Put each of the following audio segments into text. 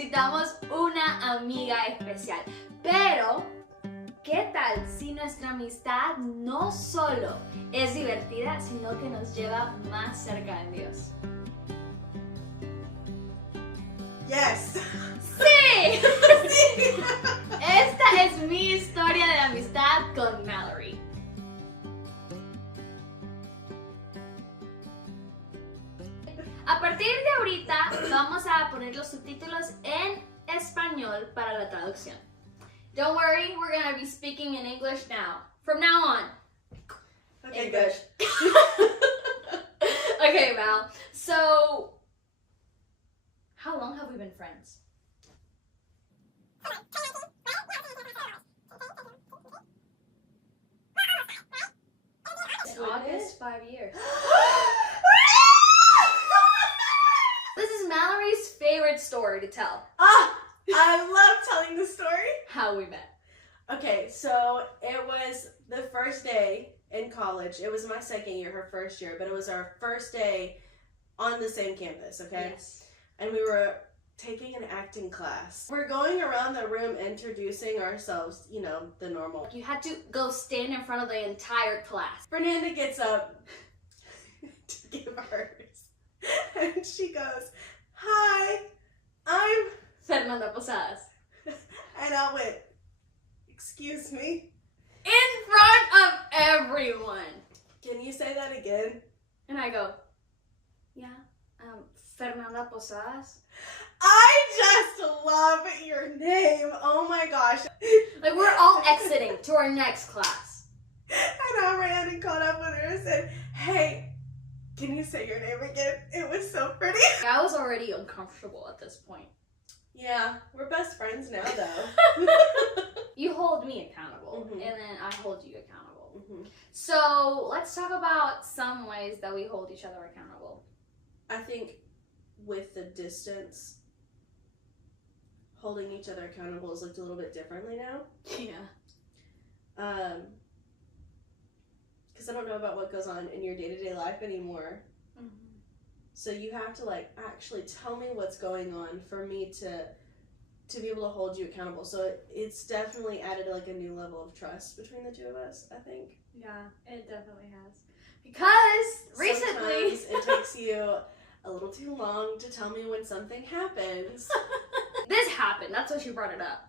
necesitamos una amiga especial. Pero, ¿qué tal si nuestra amistad no solo es divertida, sino que nos lleva más cerca de Dios? Yes. ¡Sí! Esta es mi historia de amistad con Mallory. A partir de ahorita vamos a poner los subtítulos en español para la traducción. Don't worry, we're gonna be speaking in English now. From now on. Okay, English. Okay, Mal. So, how long have we been friends? In August, 5 years. This is Mallory's favorite story to tell. I love telling the story. How we met. Okay, so it was the first day in college. It was my second year, her first year, but it was our first day on the same campus, okay? Yes. And we were taking an acting class. We're going around the room introducing ourselves, you know, the normal. You had to go stand in front of the entire class. Fernanda gets up to give hers. And she goes, "Hi, I'm..." Fernanda Posadas. And I went, "Excuse me? In front of everyone. Can you say that again?" And I go, yeah, Fernanda Posadas. I just love your name. Oh my gosh. Like, we're all exiting to our next class. And I ran and caught up with her and said, "Hey, can you say your name again? It was so pretty." I was already uncomfortable at this point. Yeah, we're best friends now though. You hold me accountable, Mhm. and then I hold you accountable. Mhm. So let's talk about some ways that we hold each other accountable. I think with the distance, holding each other accountable is looked a little bit differently now. Yeah. Because I don't know about what goes on in your day-to-day life anymore. Mm-hmm. So you have to like actually tell me what's going on for me to be able to hold you accountable. So it's definitely added like a new level of trust between the two of us, I think. Yeah, it definitely has. Because recently Sometimes it takes you a little too long to tell me when something happens. this happened. That's why she brought it up.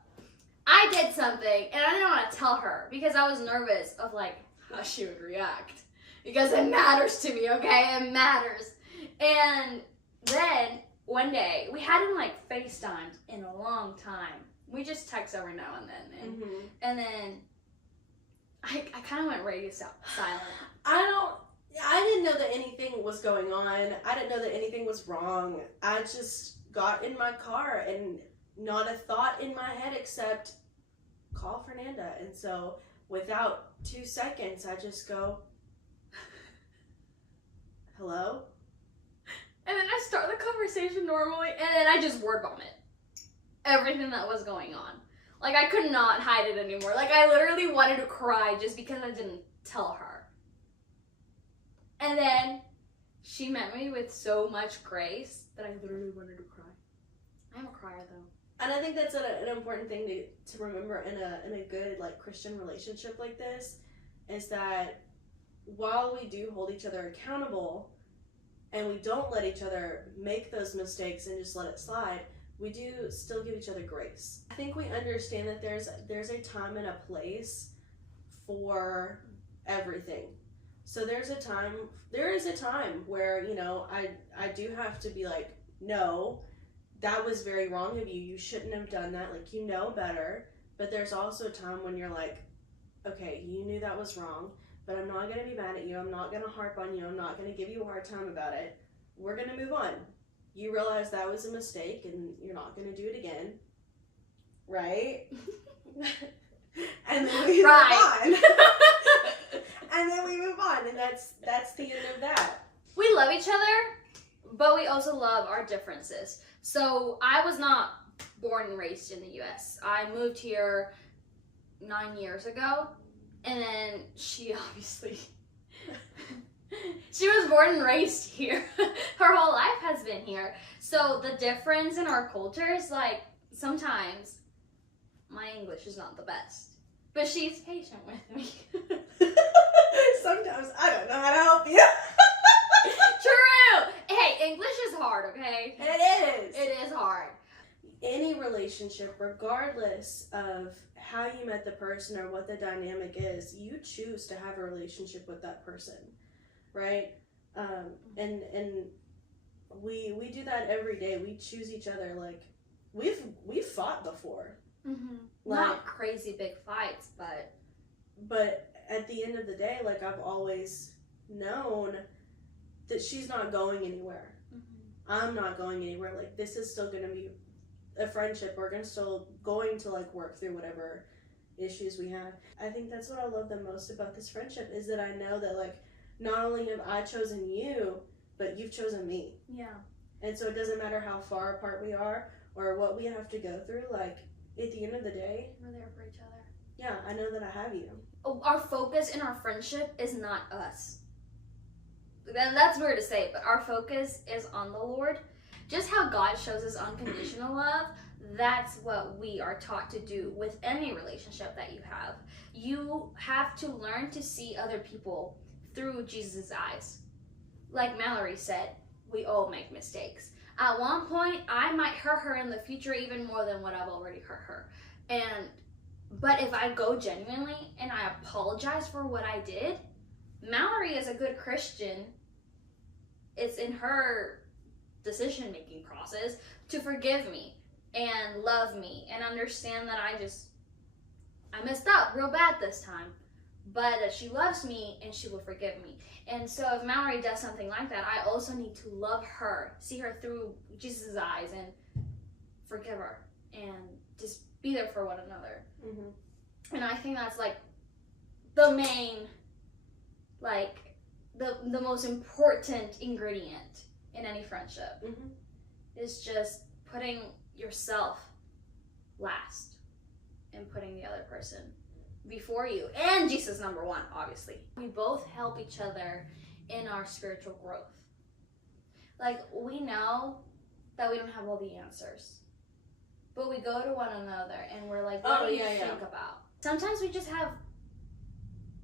I did something and I didn't want to tell her because I was nervous of like how she would react. Because it matters to me, okay? It matters. And then one day, we hadn't like FaceTimed in a long time. We just text every now and then. And then I kind of went radio silent. I didn't know that anything was going on. I didn't know that anything was wrong. I just got in my car and not a thought in my head except call Fernanda. And so without 2 seconds, I just go, "Hello?" And then I start the conversation normally, and then I just word vomit everything that was going on. Like, I could not hide it anymore. Like, I literally wanted to cry just because I didn't tell her. And then she met me with so much grace that I literally wanted to cry. I'm a crier, though. And I think that's an important thing to remember in a good like Christian relationship like this, is that while we do hold each other accountable and we don't let each other make those mistakes and just let it slide, we do still give each other grace. I think we understand that there's a time and a place for everything. So there is a time where, you know, I do have to be like, "No, that was very wrong of you. You shouldn't have done that. Like, you know better." But there's also a time when you're like, "Okay, you knew that was wrong, but I'm not going to be mad at you. I'm not going to harp on you. I'm not going to give you a hard time about it. We're going to move on. You realize that was a mistake and you're not going to do it again. Right?" And then we move on. And then we move on. And that's the end of that. We love each other, but we also love our differences. So I was not born and raised in the US. I moved here 9 years ago, and then she obviously She was born and raised here. Her whole life has been here. So the difference in our cultures, like, sometimes my English is not the best. But she's patient with me. Sometimes I don't know how to help you. True! Hey, English is hard, okay? It is. It is hard. Any relationship, regardless of how you met the person or what the dynamic is, you choose to have a relationship with that person, right? And we do that every day. We choose each other. Like, we've fought before. Mm-hmm. Like, not crazy big fights, but at the end of the day, like, I've always known that she's not going anywhere. Mm-hmm. I'm not going anywhere. Like, this is still going to be a friendship. We're still going to, like, work through whatever issues we have. I think that's what I love the most about this friendship, is that I know that, like, not only have I chosen you, but you've chosen me. Yeah. And so it doesn't matter how far apart we are or what we have to go through, like, at the end of the day, we're there for each other. Yeah, I know that I have you. Our focus in our friendship is not us. Then that's weird to say, but our focus is on the Lord. Just how God shows us unconditional love, that's what we are taught to do with any relationship that you have. You have to learn to see other people through Jesus' eyes. Like Mallory said, we all make mistakes. At one point, I might hurt her in the future even more than what I've already hurt her. But if I go genuinely and I apologize for what I did, Mallory is a good Christian. It's in her decision-making process to forgive me and love me and understand that I messed up real bad this time, but that she loves me and she will forgive me. And so if Mallory does something like that, I also need to love her, see her through Jesus' eyes, and forgive her and just be there for one another. Mm-hmm. And I think that's like the main, like the most important ingredient in any friendship. Mm-hmm. Is just putting yourself last and putting the other person before you, and Jesus number one, obviously. We both help each other in our spiritual growth. Like, we know that we don't have all the answers, but we go to one another and we're like, what do you think about? Sometimes we just have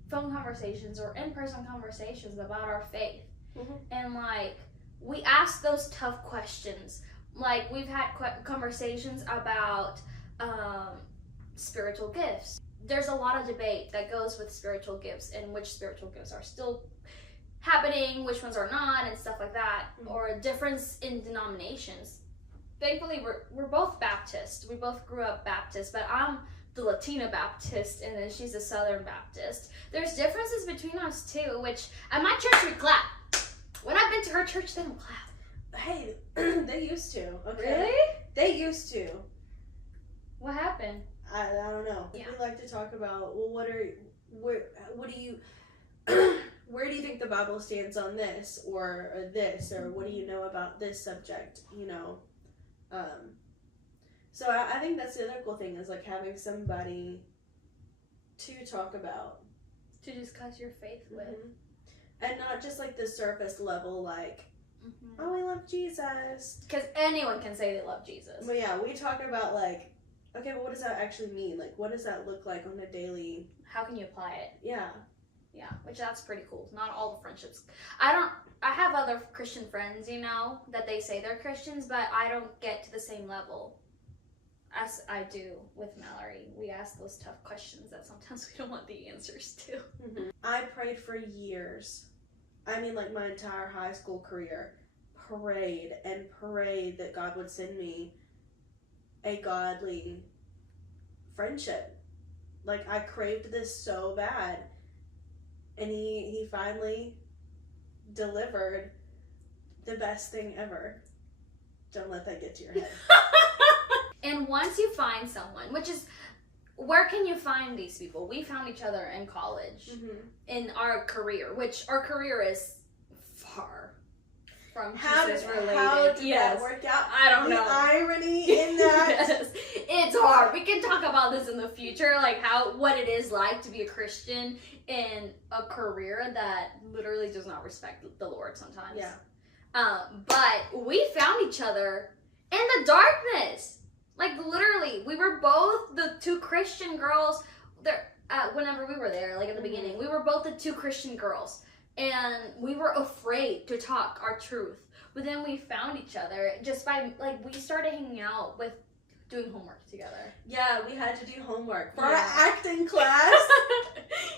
phone conversations or in-person conversations about our faith. Mm-hmm. And like, we ask those tough questions. Like, we've had conversations about spiritual gifts. There's a lot of debate that goes with spiritual gifts and which spiritual gifts are still happening, which ones are not, and stuff like that. Mm-hmm. Or a difference in denominations. Thankfully, we're both Baptist. We both grew up Baptist, but I'm the Latina Baptist, and then she's the Southern Baptist. There's differences between us too, which at my church we clap. When I've been to her church, they don't clap. Hey, they used to. Okay. Really? They used to. What happened? I don't know. Yeah. We like to talk about, well, what do you where do you think the Bible stands on this or this, or what do you know about this subject, you know? So I think that's the other cool thing, is like having somebody to talk about, to discuss your faith with. Mm-hmm. And not just like the surface level, like, mm-hmm. Oh, I love Jesus. Because anyone can say they love Jesus. But yeah, we talk about like, okay, but what does that actually mean? Like, what does that look like on a daily... How can you apply it? Yeah. Yeah, which that's pretty cool. Not all the friendships. I have other Christian friends, you know, that they say they're Christians, but I don't get to the same level as I do with Mallory. We ask those tough questions that sometimes we don't want the answers to. Mm-hmm. I prayed for years. I mean, like, my entire high school career. Prayed that God would send me a godly friendship. Like, I craved this so bad. And he finally delivered the best thing ever. Don't let that get to your head. And once you find someone, which is, where can you find these people? We found each other in college, mm-hmm. in our career, which our career is far from Jesus related. How did that work out? I don't know. The irony in that. Yes. It's hard. We can talk about about this in the future, like what it is like to be a Christian in a career that literally does not respect the Lord sometimes. Yeah. But we found each other in the darkness. Like literally, we were both the two Christian girls there. Whenever we were there, like in the beginning, we were both the two Christian girls, and we were afraid to talk our truth. But then we found each other just by, like, we started hanging out with doing homework together. Yeah, we had to do homework for Yeah. our acting class.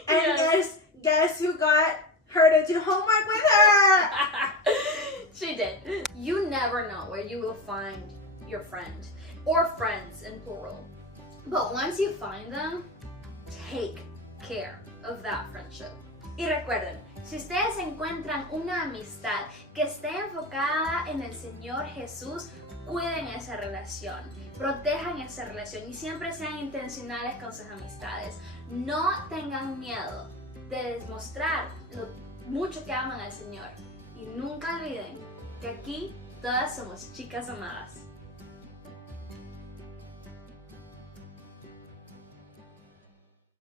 And Yes. guess who got her to do homework with her? She did. You never know where you will find your friend, or friends in plural. But once you find them, take care of that friendship. Y recuerden, si ustedes encuentran una amistad que esté enfocada en el Señor Jesús, cuiden esa relación, protejan esa relación y siempre sean intencionales con sus amistades. No tengan miedo de demostrar lo mucho que aman al Señor. Y nunca olviden que aquí todas somos chicas amadas.